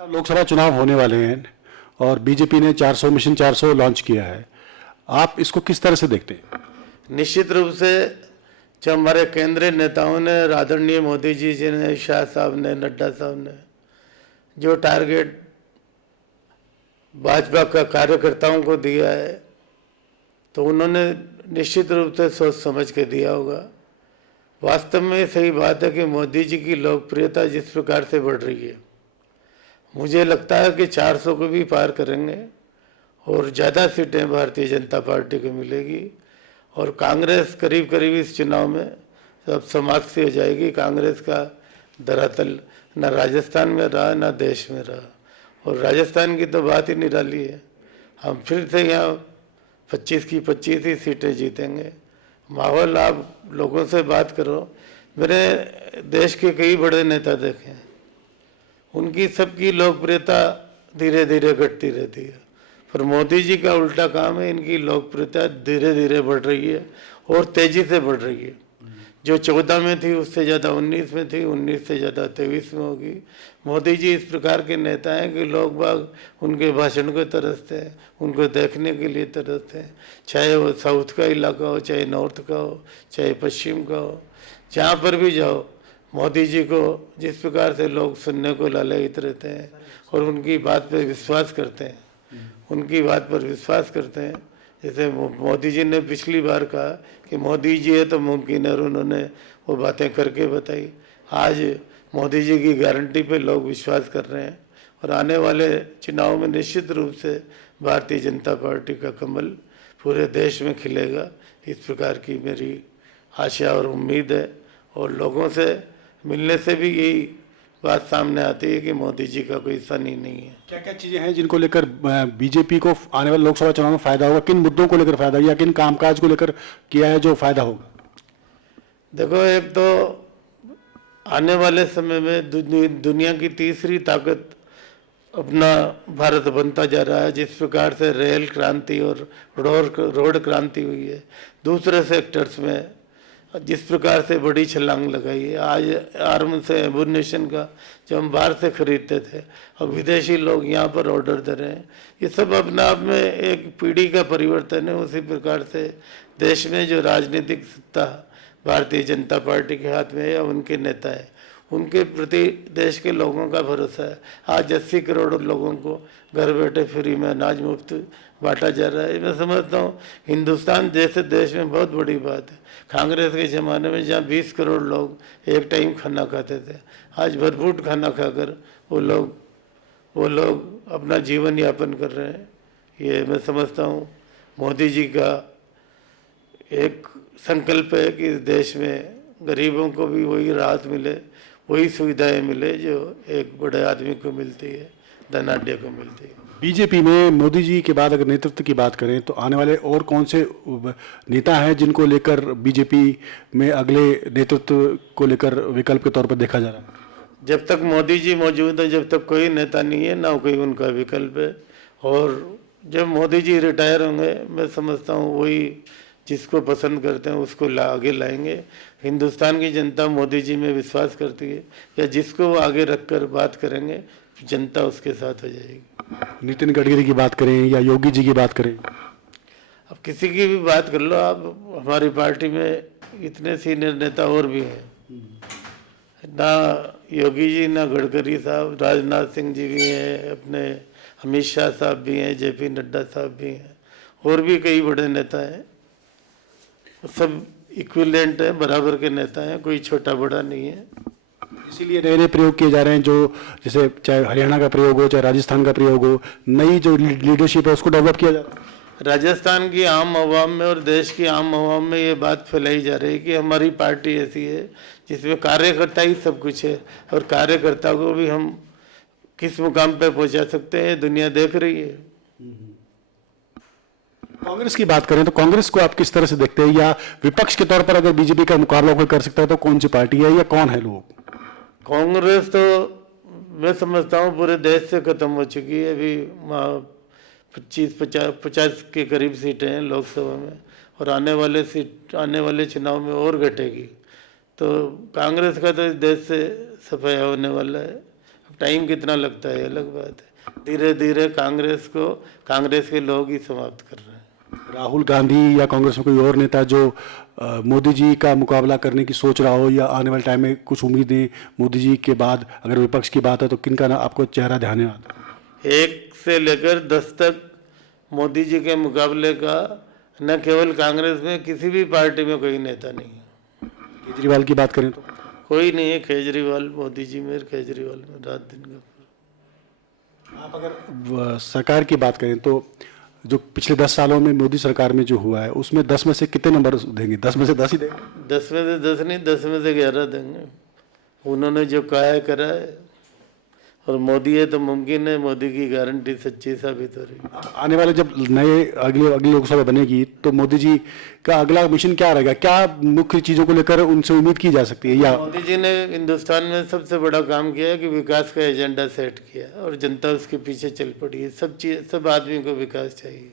लोकसभा चुनाव होने वाले हैं और बीजेपी ने 400 मिशन 400 लॉन्च किया है। आप इसको किस तरह से देखते हैं? निश्चित रूप से जो हमारे केंद्रीय नेताओं ने, आदरणीय मोदी जी ने, शाह साहब ने, नड्डा साहब ने जो टारगेट भाजपा का कार्यकर्ताओं को दिया है, तो उन्होंने निश्चित रूप से सोच समझ के दिया होगा। वास्तव में सही बात है कि मोदी जी की लोकप्रियता जिस प्रकार से बढ़ रही है, मुझे लगता है कि 400 को भी पार करेंगे और ज़्यादा सीटें भारतीय जनता पार्टी को मिलेगी और कांग्रेस करीब करीब इस चुनाव में सब समाप्त हो जाएगी। कांग्रेस का धरातल न राजस्थान में रहा न देश में रहा, और राजस्थान की तो बात ही निराली है। हम फिर से यहाँ 25 की 25 ही सीटें जीतेंगे। माहौल, आप लोगों से बात करो, मैंने देश के कई बड़े नेता देखे हैं, उनकी सबकी लोकप्रियता धीरे धीरे घटती रहती है, पर मोदी जी का उल्टा काम है, इनकी लोकप्रियता धीरे धीरे बढ़ रही है और तेजी से बढ़ रही है। जो 14 में थी उससे ज़्यादा 19 में थी, 19 से ज़्यादा 23 में होगी। मोदी जी इस प्रकार के नेता हैं कि लोग बाग उनके भाषण को तरसते हैं, उनको देखने के लिए तरसते हैं, चाहे वो साउथ का इलाका हो, चाहे नॉर्थ का हो, चाहे पश्चिम का हो, जहाँ पर भी जाओ मोदी जी को जिस प्रकार से लोग सुनने को लालायित रहते हैं और उनकी बात पर विश्वास करते हैं, उनकी बात पर विश्वास करते हैं। जैसे मोदी जी ने पिछली बार कहा कि मोदी जी है तो मुमकिन है, और उन्होंने वो बातें करके बताई। आज मोदी जी की गारंटी पे लोग विश्वास कर रहे हैं और आने वाले चुनाव में निश्चित रूप से भारतीय जनता पार्टी का कमल पूरे देश में खिलेगा। इस प्रकार की मेरी आशा और उम्मीद है, और लोगों से मिलने से भी यही बात सामने आती है कि मोदी जी का कोई सन ही नहीं है। क्या क्या चीजें हैं जिनको लेकर बीजेपी को आने वाले लोकसभा चुनाव में फायदा होगा? किन मुद्दों को लेकर फायदा या किन कामकाज को लेकर किया है जो फायदा होगा? देखो, एक तो आने वाले समय में दुनिया की तीसरी ताकत अपना भारत बनता जा रहा है। जिस प्रकार से रेल क्रांति और रोड क्रांति हुई है, दूसरे सेक्टर्स में जिस प्रकार से बड़ी छलांग लगाई है। आज आर्म से एम्बुनेशन का जो हम बाहर से खरीदते थे, अब विदेशी लोग यहाँ पर ऑर्डर दे रहे हैं। ये सब अपने आप में एक पीढ़ी का परिवर्तन है। उसी प्रकार से देश में जो राजनीतिक सत्ता भारतीय जनता पार्टी के हाथ में है या उनके नेता है, उनके प्रति देश के लोगों का भरोसा है। आज 80 करोड़ लोगों को घर बैठे फ्री में अनाज मुफ्त बांटा जा रहा है। मैं समझता हूँ हिंदुस्तान जैसे देश में बहुत बड़ी बात है। कांग्रेस के ज़माने में जहाँ 20 करोड़ लोग एक टाइम खाना खाते थे, आज भरपूर खाना खाकर वो लोग अपना जीवन यापन कर रहे हैं। ये मैं समझता हूँ मोदी जी का एक संकल्प है कि इस देश में गरीबों को भी वही राहत मिले, वही सुविधाएं मिले जो एक बड़े आदमी को मिलती है, धनाढ्य को मिलती है। बीजेपी में मोदी जी के बाद अगर नेतृत्व की बात करें तो आने वाले और कौन से नेता हैं जिनको लेकर बीजेपी में अगले नेतृत्व को लेकर विकल्प के तौर पर देखा जा रहा है? जब तक मोदी जी मौजूद है, जब तक कोई नेता नहीं है, ना कोई उनका विकल्प है। और जब मोदी जी रिटायर होंगे, मैं समझता हूँ वही जिसको पसंद करते हैं उसको आगे लाएंगे। हिंदुस्तान की जनता मोदी जी में विश्वास करती है, या जिसको वो आगे रखकर बात करेंगे जनता उसके साथ हो जाएगी। नितिन गडकरी की बात करें या योगी जी की बात करें, अब किसी की भी बात कर लो आप, हमारी पार्टी में इतने सीनियर नेता और भी हैं, ना योगी जी ना गडकरी साहब, राजनाथ सिंह जी भी हैं, अपने अमित शाह साहब भी हैं, जेपी नड्डा साहब भी हैं, और भी कई बड़े नेता हैं। सब इक्विवेलेंट हैं, बराबर के नेता हैं, कोई छोटा बड़ा नहीं है। इसीलिए नए नए प्रयोग किए जा रहे हैं, जो जैसे चाहे हरियाणा का प्रयोग हो, चाहे राजस्थान का प्रयोग हो, नई जो लीडरशिप है उसको डेवलप किया जा रहा है। राजस्थान की आम आवाम में और देश की आम आवाम में ये बात फैलाई जा रही है कि हमारी पार्टी ऐसी है जिसमें कार्यकर्ता ही सब कुछ है, और कार्यकर्ता को भी हम किस मुकाम पे पहुंचा सकते हैं दुनिया देख रही है। कांग्रेस की बात करें तो कांग्रेस को आप किस तरह से देखते हैं, या विपक्ष के तौर पर अगर बीजेपी का मुकाबला कोई कर सकता है तो कौन सी पार्टी है या कौन है लोग? कांग्रेस तो मैं समझता हूँ पूरे देश से खत्म हो चुकी है। अभी 50 के करीब सीटें हैं लोकसभा में, और आने वाले चुनाव में और घटेगी। तो कांग्रेस का तो इस देश से सफाया होने वाला है। टाइम कितना लगता है अलग बात है। धीरे धीरे कांग्रेस के लोग ही समाप्त कर रहे हैं। राहुल गांधी या कांग्रेस में कोई और नेता जो मोदी जी का मुकाबला करने की सोच रहा हो, या आने वाले टाइम में कुछ उम्मीदें मोदी जी के बाद, अगर विपक्ष की बात है तो किनका ना आपको चेहरा ध्यान में आता है? 1 से लेकर 10 तक मोदी जी के मुकाबले का न केवल कांग्रेस में, किसी भी पार्टी में कोई नेता नहीं है। केजरीवाल की बात करें तो कोई नहीं है केजरीवाल, मोदी जी में, केजरीवाल में रात दिन का। आप अगर सरकार की बात करें तो जो पिछले 10 सालों में मोदी सरकार में जो हुआ है उसमें 10 में से कितने नंबर देंगे? 10 में से 10 ही देंगे? 10 में से 10 नहीं, 10 में से 11 देंगे। उन्होंने जो कहा है करा है, और मोदी है तो मुमकिन है मोदी की गारंटी सच्ची साबित हो रही है। आने वाले जब नए अगली लोकसभा बनेगी तो मोदी जी का अगला मिशन क्या रहेगा? क्या मुख्य चीजों को लेकर उनसे उम्मीद की जा सकती है? या मोदी जी ने हिंदुस्तान में सबसे बड़ा काम किया है कि विकास का एजेंडा सेट किया और जनता उसके पीछे चल पड़ी है। सब आदमी को विकास चाहिए।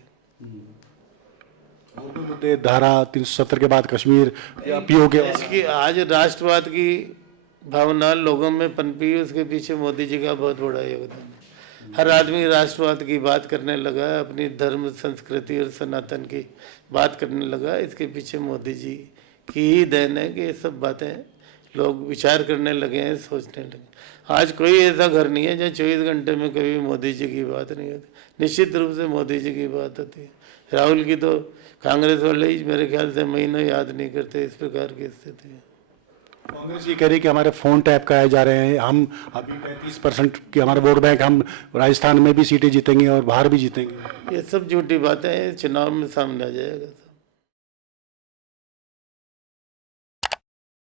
मुद्दे धारा 370 के बाद कश्मीर या पीओके, देश की आज राष्ट्रवाद की भावना लोगों में पनपी, उसके पीछे मोदी जी का बहुत बड़ा योगदान है। हर आदमी राष्ट्रवाद की बात करने लगा है, अपनी धर्म संस्कृति और सनातन की बात करने लगा। इसके पीछे मोदी जी की ही देन है कि ये सब बातें लोग विचार करने लगे हैं, सोचने लगे। आज कोई ऐसा घर नहीं है जहाँ 24 घंटे में कभी मोदी जी की बात नहीं होती। निश्चित रूप से मोदी जी की बात होती है। राहुल की तो कांग्रेस वाले ही मेरे ख्याल से महीनों याद नहीं करते, इस प्रकार की स्थिति है। कांग्रेस ये कह रही है कि हमारे फोन टैप कराए जा रहे हैं, हम अभी 35% की हमारा वोट बैंक, हम राजस्थान में भी सीटें जीतेंगे और बाहर भी जीतेंगे। ये सब झूठी बातें हैं, चुनाव में सामने आ जाएगा।